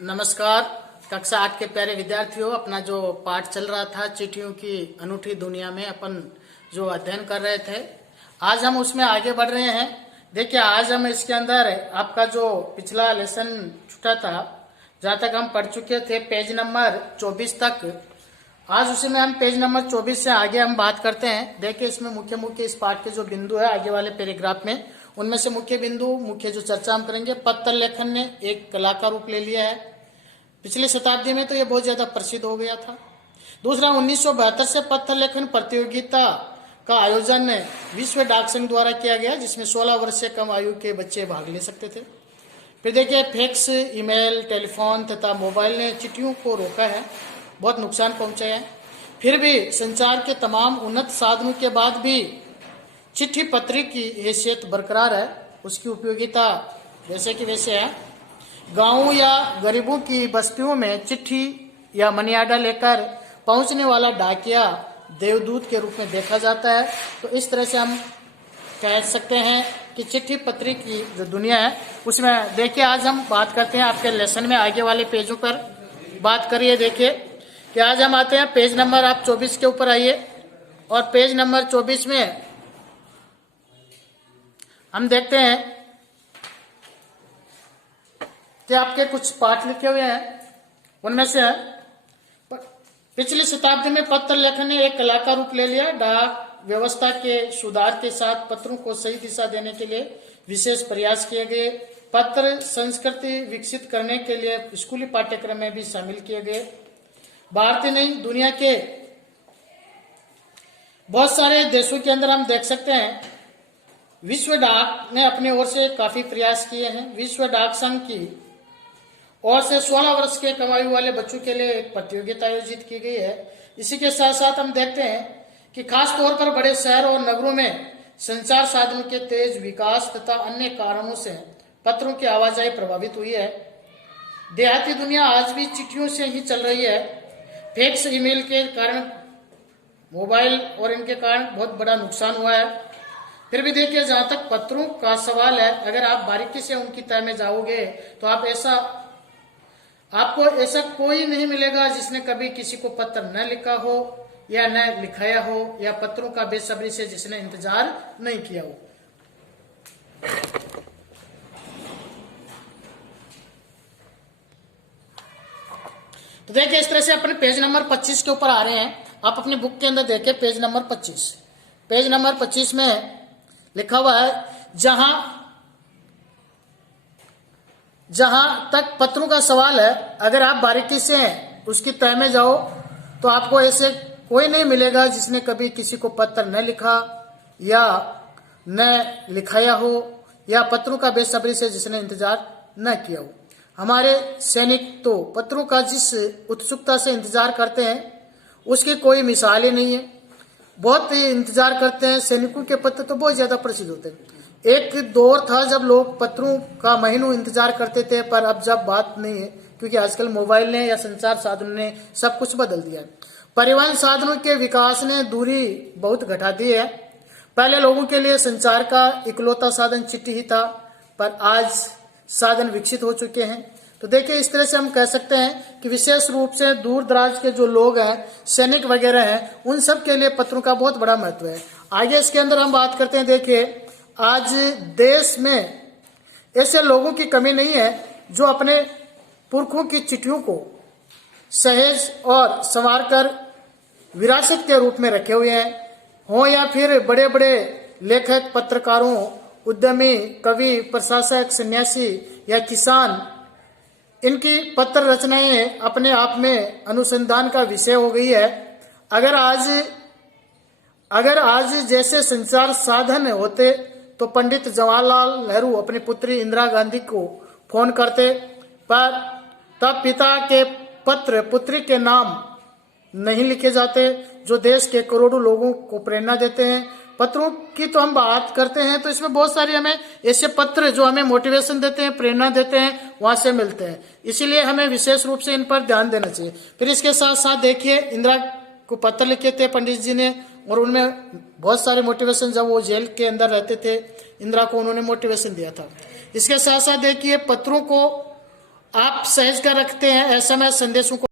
नमस्कार। कक्षा 8 के प्यारे विद्यार्थियों, अपना जो पाठ चल रहा था चिट्ठियों की अनूठी दुनिया में अपन जो अध्ययन कर रहे थे, आज हम उसमें आगे बढ़ रहे हैं। देखिए, आज हम इसके अंदर आपका जो पिछला लेसन छूटा था, जहाँ तक हम पढ़ चुके थे पेज नंबर 24 तक, आज उसी में हम पेज नंबर 24 से आगे हम बात करते हैं। देखिए, इसमें मुख्य मुख्य इस पाठ के जो बिंदु है आगे वाले पैराग्राफ में, उनमें से मुख्य बिंदु, मुख्य जो चर्चा हम करेंगे, पत्र लेखन ने एक कला का रूप ले लिया है। पिछली शताब्दी में तो ये बहुत ज्यादा प्रसिद्ध हो गया था। दूसरा, 1972 से पत्र लेखन प्रतियोगिता का आयोजन विश्व डाक संघ द्वारा किया गया, जिसमें 16 वर्ष से कम आयु के बच्चे भाग ले सकते थे। फिर देखिए, फैक्स, ईमेल, टेलीफोन तथा मोबाइल ने चिट्ठियों को रोका है, बहुत नुकसान पहुंचाया है। फिर भी संचार के तमाम उन्नत साधनों के बाद भी चिट्ठी पत्री की हैसियत बरकरार है। उसकी उपयोगिता वैसे की वैसे है। गांवों या गरीबों की बस्तियों में चिट्ठी या मनी आर्डर लेकर पहुंचने वाला डाकिया देवदूत के रूप में देखा जाता है। तो इस तरह से हम कह सकते हैं कि चिट्ठी पत्री की जो दुनिया है उसमें देखिए, आज हम बात करते हैं आपके लेसन में आगे वाले पेजों पर बात करिए। देखिए कि आज हम आते हैं पेज नंबर आप 24 के ऊपर आइए, और पेज नंबर 24 में हम देखते हैं कि आपके कुछ पाठ लिखे हुए हैं। उनमें से पिछली शताब्दी में पत्र लेखन ने एक कला का रूप ले लिया। डाक व्यवस्था के सुधार के साथ पत्रों को सही दिशा देने के लिए विशेष प्रयास किए गए। पत्र संस्कृति विकसित करने के लिए स्कूली पाठ्यक्रम में भी शामिल किए गए। भारतीय नहीं, दुनिया के बहुत सारे देशों के अंदर हम देख सकते हैं विश्व डाक ने अपनी ओर से काफी प्रयास किए हैं। विश्व डाक संघ की और से 16 वर्ष के कम आयु वाले बच्चों के लिए एक प्रतियोगिता आयोजित की गई है। इसी के साथ साथ हम देखते हैं कि खास तौर पर बड़े शहर और नगरों में संचार साधनों के तेज विकास तथा अन्य कारणों से पत्रों की आवाजाही प्रभावित हुई है। देहाती दुनिया आज भी चिट्ठियों से ही चल रही है। फैक्स, ईमेल के कारण, मोबाइल और इनके कारण बहुत बड़ा नुकसान हुआ है। फिर भी देखिए, जहां तक पत्रों का सवाल है, अगर आप बारीकी से उनकी तह में जाओगे तो आपको ऐसा कोई नहीं मिलेगा जिसने कभी किसी को पत्र न लिखा हो या न लिखाया हो, या पत्रों का बेसब्री से जिसने इंतजार नहीं किया हो। तो देखिए, इस तरह से अपने पेज नंबर 25 के ऊपर आ रहे हैं। आप अपनी बुक के अंदर देखिए पेज नंबर 25। पेज नंबर 25 में लिखा हुआ है, जहां तक पत्रों का सवाल है, अगर आप बारीकी से उसकी तह में जाओ तो आपको ऐसे कोई नहीं मिलेगा जिसने कभी किसी को पत्र न लिखा या न लिखाया हो, या पत्रों का बेसब्री से जिसने इंतजार न किया हो। हमारे सैनिक तो पत्रों का जिस उत्सुकता से इंतजार करते हैं उसकी कोई मिसाल ही नहीं है। बहुत ही इंतजार करते हैं। सैनिकों के पत्र तो बहुत ज्यादा प्रसिद्ध होते हैं। एक दौर था जब लोग पत्रों का महीनों इंतजार करते थे, पर अब जब बात नहीं है, क्योंकि आजकल मोबाइल ने या संचार साधनों ने सब कुछ बदल दिया है। परिवहन साधनों के विकास ने दूरी बहुत घटा दी है। पहले लोगों के लिए संचार का इकलौता साधन चिट्ठी ही था, पर आज साधन विकसित हो चुके हैं। तो देखिए, इस तरह से हम कह सकते हैं कि विशेष रूप से दूर दराज के जो लोग हैं, सैनिक वगैरह हैं, उन सब के लिए पत्रों का बहुत बड़ा महत्व है। आगे इसके अंदर हम बात करते हैं। देखिए, आज देश में ऐसे लोगों की कमी नहीं है जो अपने पुरखों की चिट्ठियों को सहेज और संवार कर विरासत के रूप में रखे हुए हों, या फिर बड़े बड़े लेखक, पत्रकारों, उद्यमी, कवि, प्रशासक, सन्यासी या किसान, इनकी पत्र रचनाएं अपने आप में अनुसंधान का विषय हो गई है। अगर आज जैसे संचार साधन होते तो पंडित जवाहरलाल नेहरू अपनी पुत्री इंदिरा गांधी को फोन करते, पर तब पिता के पत्र पुत्री के नाम नहीं लिखे जाते, जो देश के करोड़ों लोगों को प्रेरणा देते हैं। पत्रों की तो हम बात करते हैं तो इसमें बहुत सारे हमें ऐसे पत्र जो हमें मोटिवेशन देते हैं, प्रेरणा देते हैं, वहां से मिलते हैं। इसीलिए हमें विशेष रूप से इन पर ध्यान देना चाहिए। फिर इसके साथ साथ देखिए, इंदिरा को पत्र लिखे थे पंडित जी ने, और उनमें बहुत सारे मोटिवेशन, जब वो जेल के अंदर रहते थे, इंदिरा को उन्होंने मोटिवेशन दिया था। इसके साथ साथ देखिए, पत्रों को आप सहेज कर रखते हैं SMS संदेशों को?